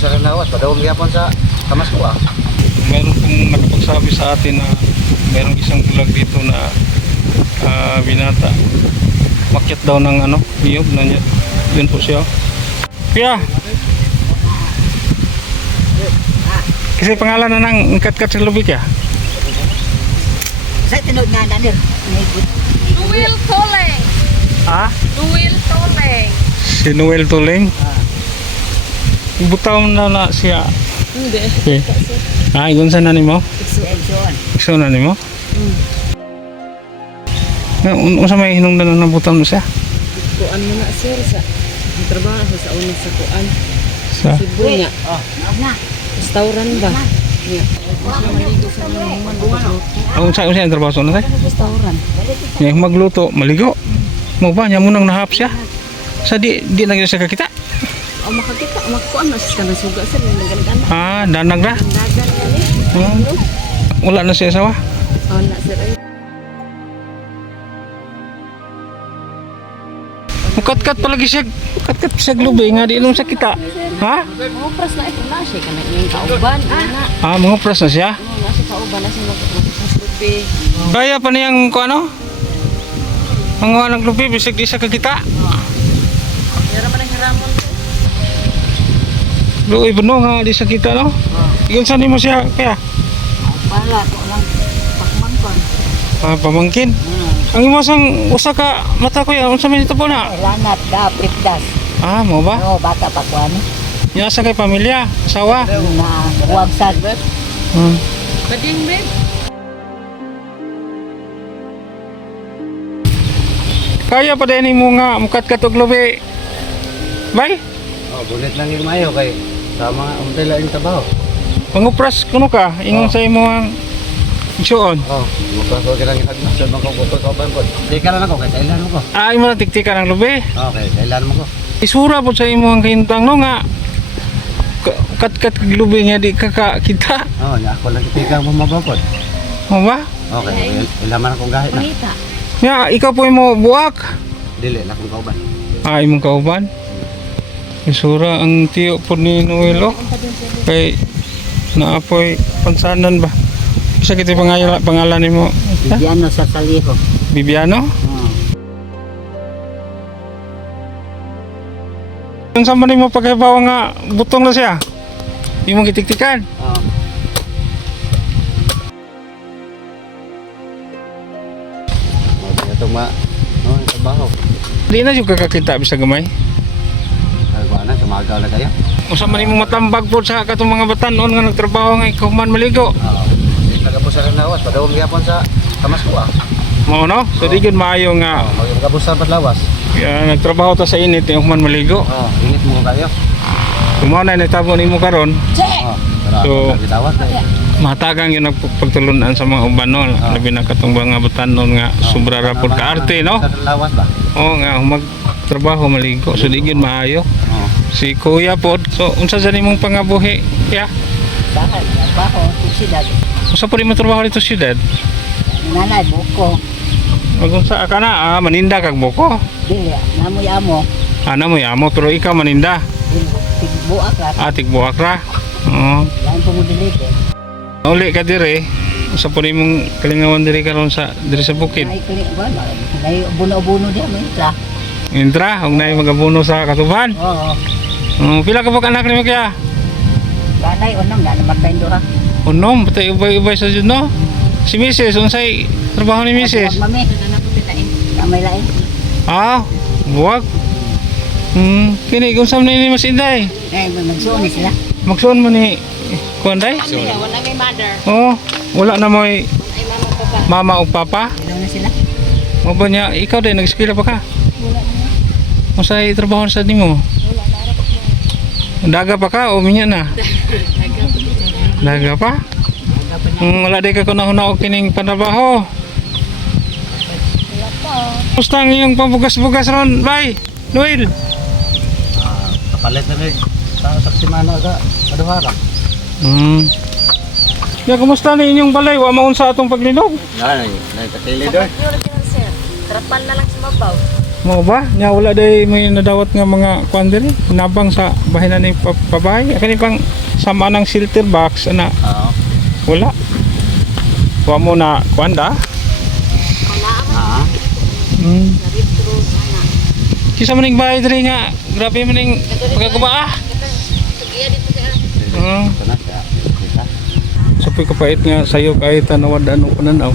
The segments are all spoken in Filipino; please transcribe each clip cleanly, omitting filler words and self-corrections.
sa Ranawas, padawag yapon sa Kamasku ah. Meron pong nakapagsabi sa atin na merong isang bulag dito na binata. Makyat daw ng niyog na niya. Yun po siya. Kaya kasi pangalan na ng kat-kat sa lubik ya. Sa tinod na nanir. Duwil Toleng. Ha? Duwil Toleng. Si Noel Tuleng. Butaw na siya. Hindi. Okay. Igun sa nani mo? Exon. Gusto na ni mo? Unsa may hinungdan na butaw mo siya? Kuan mo na sir sa trabaho sa una sa kuan. Sa Cebu niya. Na. Restaurant ba? Niya. Maligo sa mga ang sa ang trabaho na tay? restaurant. Nya magluto, maligo. Mo ba nya munang nahap siya? Sa di na gyud siya kakita. O makakita, makuan na sa kanang suga sir naganda. Danag na. Dagan ani. Wala na siya asawa. Oh na sir. Kat-kat palagi siya. Kat-kat siya lubi nga di nung sakita. Ha? Mupras na ito na siya kanang iyang kauban ana. Mga pras na siya. Nasa kauban na siya magpapasubi. Kaya pa niyang ano? Ang mga naglubi bisag di siya kakita. Yara man ang hiramon. Luoy puno nga di siya kita no. Iyon sa nimo siya kaya. Bala ko lang. Pakmangkon. Pamangkin. Ang imo sang usa ka mata ko ya unsa man ito po na? Lanat da pipdas. Mo ba? No, bata pa kuan. Nya sa kay pamilya, asawa. Na huwag sad. Bading ben. Kaya pa din mo nga mukat-kat og lubi. Bay? Oh, bunit lang yung mayo kay sa mga umtila yung trabaho. Pangupras kuno ka ingon sa imo ang igsuon. Oh, mukha ko kailangan itagmas sa mga kauban ko. Tika lang ako kay kailan mo ko. Imo na tiktika ng lubi. Okay, kailan mo ko. Isura po sa imo ang kahintang no nga kat-kat og lubi nga di ka kita. Oh, nya ako lang tika mo mabakod. Mo ba? Okay, ilaman akong gahit na. Pangita. Nya ikaw po imo buak. Dili na akong kauban. Imong kauban. Isura ang tiyo po ni Noelo. Kay naapoy pansanan ba? Sa kita pangalan nimo? Diyan sa saliho. Bibiano? Ang sama nimo pagkaibawa nga butong na siya. Imong gitiktikan. Oh. Itong trabaho. Di na juga kakita bisa gamay. Ano na, tumagal na kayo. Usa man imong matambag po sa katong mga batan-on nga nagtrabaho nga ikaw man maligo. Oo. Taga po sa Ranawas, padawag yapon sa Kamasku ah. Mao no? So di gyud maayo nga Magkabusan patlawas. nagtrabaho ta sa init ikaw man maligo. Oh, init mo kayo. Kumaw na natabo nimo karon. Oh, So, gitawat na. Matagang yun nagpagtulunan sa mga uban no. Labi na katong mga batan-on nga sobra ra pud ka arte no. Sa lawas ba? Oo nga magtrabaho maligo so di gyud maayo. Oo. Si Kuya pod. So unsa sa nimong pangabuhi? Ya. Bakit? Baho, tusidad. Usa po nimo trabaho dito sa syudad? Nanay, buko. Magunsa ka na maninda kag buko. Dili, namoy amo. Ana mo yamo pero ikaw maninda. Tigbuak ra. Atik buhak ra. Oo. Lain po mo dili. Uli ka dire. Usa po nimong kalingawan diri karon sa bukid. Ay, kini ba? Nay buno-buno diha mo itra. Intra, og nay magabuno sa katuban. Oo. Pila ka anak nimo kaya? Ganay unang na namatay do ha. Unom, patay ubay-ubay sa jud no. Si Mrs. unsay trabaho ni Mrs. Mami, kamay lain. Buwag. Kini kung saan na ini mas inday. Magsuon ni sila. Magsuon mo ni Kuanday? Wala may mother. Wala na mo Ay mama mama o ko pa. papa. Ilaw na sila. Mo ba niya ikaw din nag-eskwela pa ka? Wala na. Unsay trabaho sa nimo? Wala na ra ko. Daga pa ka o minya na? Daga pa? Wala di ka kunahuna og kining pantrabaho. Wala pa. Musta ang iyong pambugas-bugas ron, bay? Noel? Kapalit na rin. Sa simano ka, kaduharang. Ya, kumusta na inyong balay? Wa maun sa atong paglinog? Yan, nagkakili doon. Sir. Trapal na lang sa mabaw. Mo ba? Nya wala day may nadawat nga mga kuan diri nabang sa bahinan ni pabay. Kani pang sama ng shelter box ana. Oo. Wala. Wa mo na kuan da. Ah. Hmm. Kisa maning bahay diri nga grabe maning pagkaguma ah. Ito na siya. Kita. Sapoy kapait nga sayo kahit nawad ano pananaw.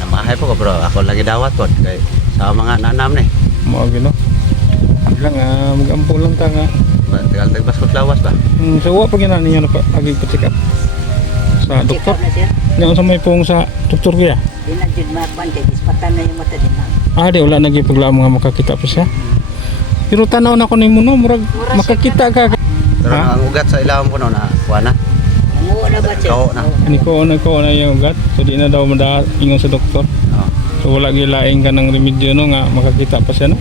Namahay po ko bro. Ako lagi dawat po. Kay sa mga nanam ni. Mo gino. Lang magampo lang ta nga. Tagal tagbas ko lawas ba? So wa pa gina ninyo na agi pa-check up sa doktor. Na sir. Nga sa may pong sa doktor kaya. Di na jud makuan kay ispatan na yung mata din na. Di wala nagi paglaom nga makakita pa siya. Pero tanaw na ko nimo no murag makakita ka. Pero Ha? ang ugat sa ilawom ko no na kuha na. Nanguha na ba sir? Kao na. Ani ko na yung ugat. So di na daw mada ingon sa doktor. Oo. So wala gilaing ka ng remedyo no nga makakita pa siya no.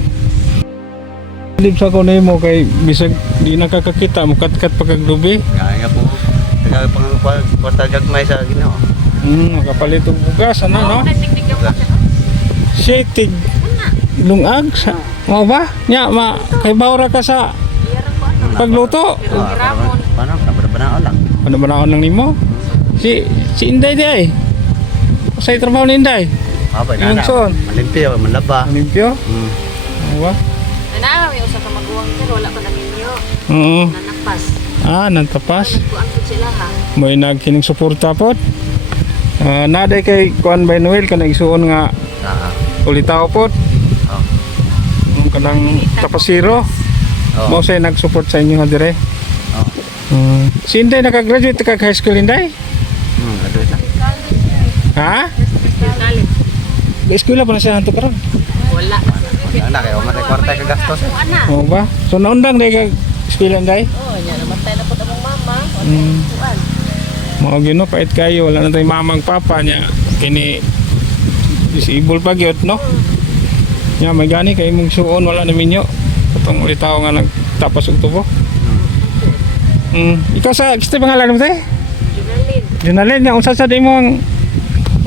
Lib sa ko nimo kay bisag di nakakakita mukat-kat pagkaglubi. Kaya po. Tagal pang kwarta gagmay sa Ginoo. Makapalit og bugas ano no. Sitig lungag sa mo ba? Nya kay bawra ka sa pagluto. Paano? Kabara-banaon lang. Ano ba naon lang nimo? Si Inday di ay. Sa trabaho ni Inday. Abay Yung na. son. Malimpyo, manlaba. Limpyo. Hmm. Ano ba? Ana, may usa ka maguwang sir, wala pa naminyo. Oo. Nanapas. Nantapas. Kuan ko sila ha. May nagkining suporta pod. Naday kay Kuan by Noel kanang isuon nga Ah. ulitaw pod. Oh. Kanang tapasiro. Oh. Mo say nag-support sa inyo nga dire. Oh. Si Inday nakagraduate ka high school Inday? Adoy na. Ha? College. Eskwela pa na siya hanto karon. Wala. Wala na kayo matay kwarta ka gastos. Ana. Mo ba? So naundang day ka eskwela Inday? Oh, nya namatay na pud among mama. Kuan. Mga gino, pait kayo, wala na tayong mamang papa niya. Kini, disable pa gyud no? Nya, may gani kayo mong suon, wala na minyo. Katong ulitaw nga nagtapas og tubo. Ikaw sa, gusto pangalan mo tayo? Junalin. Junalin, nga, unsa sa di mo ang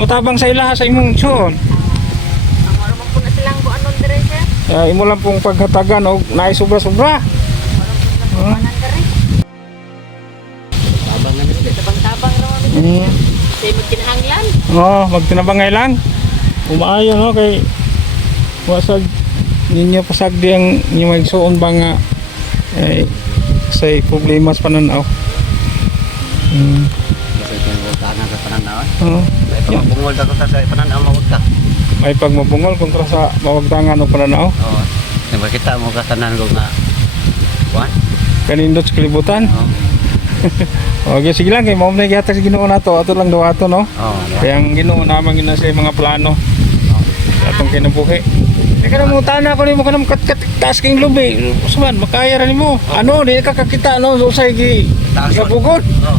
mutabang sa ilaha sa imong suon. Ang wala man po na silang kuanon dire sir. Imo lang pong paghatagan o naay sobra-sobra. Kuanan dire. Abang na nila. Tabang-tabang raw. Say magkinahanglan. Magtinabangay lang. Umaayo no kay wasag ninyo pasagdi ang inyong magsuon ba nga say problema sa pananaw. Kasi kung tangan sa pananaw. Oo. Ito mabungol ta ko sa pananaw mawag ka. May pagmabungol kontra sa mawagtangan o pananaw. Oo. Diba kita mo kasanan ko nga. Kuan? Kanindot sa kalibutan. Oo. Okay, sige lang kay mao na gihatag sa Ginoo nato. Ato lang daw ato no. Oo. Kaya ang Ginoo namang gina sa mga plano. Sa atong kinabuhi. Di ka na mo tana ko nimo kanang kat king lubi. Usman makaya ra nimo. Ano di ka kakita no so usay gi gabugod. Oo.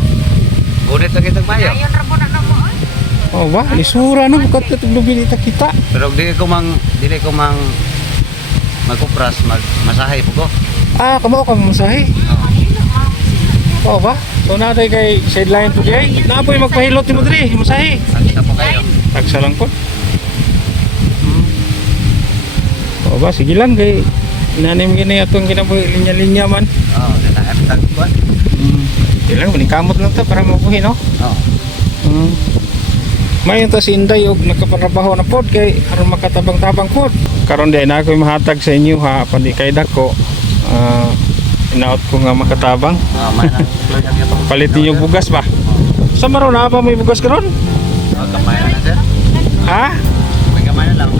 Gunit lagi tag mayo. Ayon ra po na namo. Oh ba, lisura no kat lubi di ta kita. Pero dili ko mang magkupras masahay po ko. Kamo ka masahe. Oh ba? So naday kay sideline to jay. Naapoy magpahilot mo diri, masahe. Sakita po kayo. Tagsa lang po. Oh ba, sige lang kay inanim gini atong kinabuhi linya-linya man. Oo. Nanaapitag ko. Hindi lang, manikamot lang ta para mabuhi no. Oo. Mayon ta si Inday og nakapanrabaho na pod kay aron makatabang-tabang pod. Karon di na ako mahatag sa inyo ha, pandi kay dako. Inaot ko nga makatabang. Oo. May na. Palit niyo bugas ba? Sa maron na ba may bugas karon? Kamay na sir. Ha? May kamay na lang.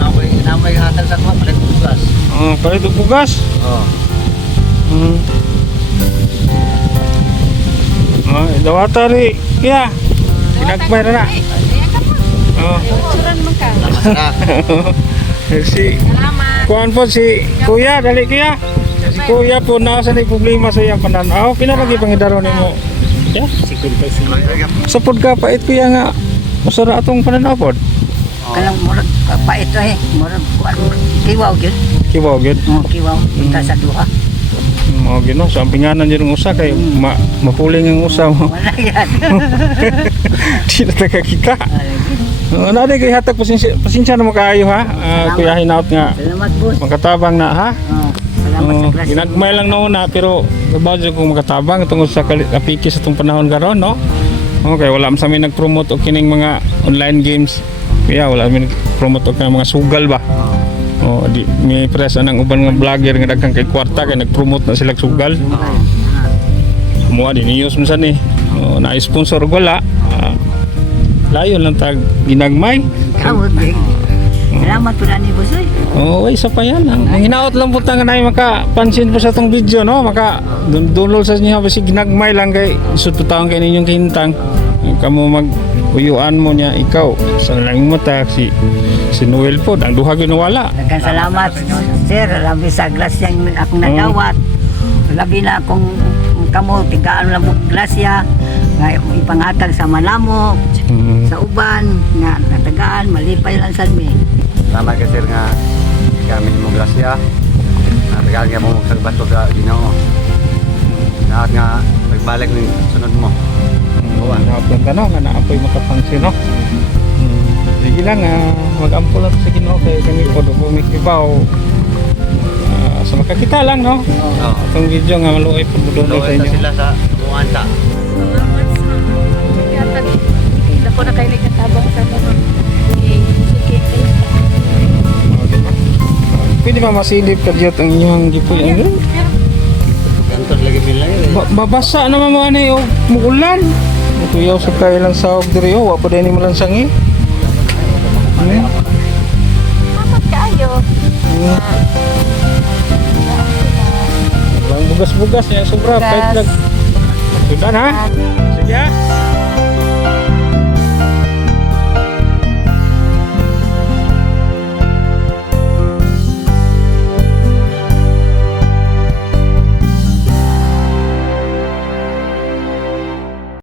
Namoy hatag sa kuha. Palit bugas. Palit og bugas. Oo. Dawata ri. Kaya kinagpay na. Suran man ka. Si Salamat. kuan po si Kuya, dali Kuya. Si Kuya po nasa ni problema sa iyang pananaw. Pila lagi pangidaro nimo? Yeah. Sa pod ka pait Kuya nga masara atong pananaw pod. Kanang murag pait to murag kuan kiwaw gyud. Kibaw gyud. Kiwaw ta sa duha. Mao gino sa ampinganan jud ang usa kay mapuling ang usa mo. Wala yan. Di na kita. Naday kay hatag pasensya na mo kaayo ha. Kuya hinaut nga Salamat, boss. magkatabang na ha. Salamat sa klase. Ginagmay lang noon na pero babaw jud kung makatabang tungod sa kapiki sa itong panahon karon no. Okay, wala man sa amin nag-promote og kining mga online games. Kaya wala man nag-promote og mga sugal ba. Di may press anang uban nga vlogger nga daghang kay kwarta kay nag-promote na sila og sugal. Mo din news man sa ni. Na-sponsor og wala. Layo lang tag ginagmay. Kamot, eh. Salamat po na ni boss, eh. Isa pa yan. Ang hinaot lang po nga na makapansin po sa itong video, no? Download sa inyo, basi ginagmay lang kay isut po taong kayo ninyong kahintang. Kamu mag-uyuan mo niya, ikaw. Sa lang mo ta, si Noel po, ang duha ginawala. Daghang salamat, sir. Labi sa grasya akong nadawat. Labi na akong kamo, tigaan lang mo grasya. Nga ipangatag sa Malamo, sa uban, nga natagaan, malipay lang sa mi. Salamat ka sir nga kami mo grasya. Natagal nga mo sa bato sa Ginoo. Naat nga pagbalik ng sunod mo. Nakapon ka no, nga naapoy makapansin, no? Sige lang, mag-ampo lang sa Ginoo kay kami po bumikibaw. Sa makakita lang, no? Itong video nga maluoy po doon sa inyo. Sila sa Buanta. Salamat sa yatag. Dako na kayo nagkatabang sa mga sige kayo. Pwede ba masilip ka diyot ang inyong gipoy? Kantos lagi nila yun. Babasa naman mo ano yung mukulan. Tuyaw sa kayo lang sa og diri wa pa din mo lang sangi. Salamat kaayo. Lang bugas-bugas niya sobra Bugas. kahit lang. Sudan ha? Sige ha?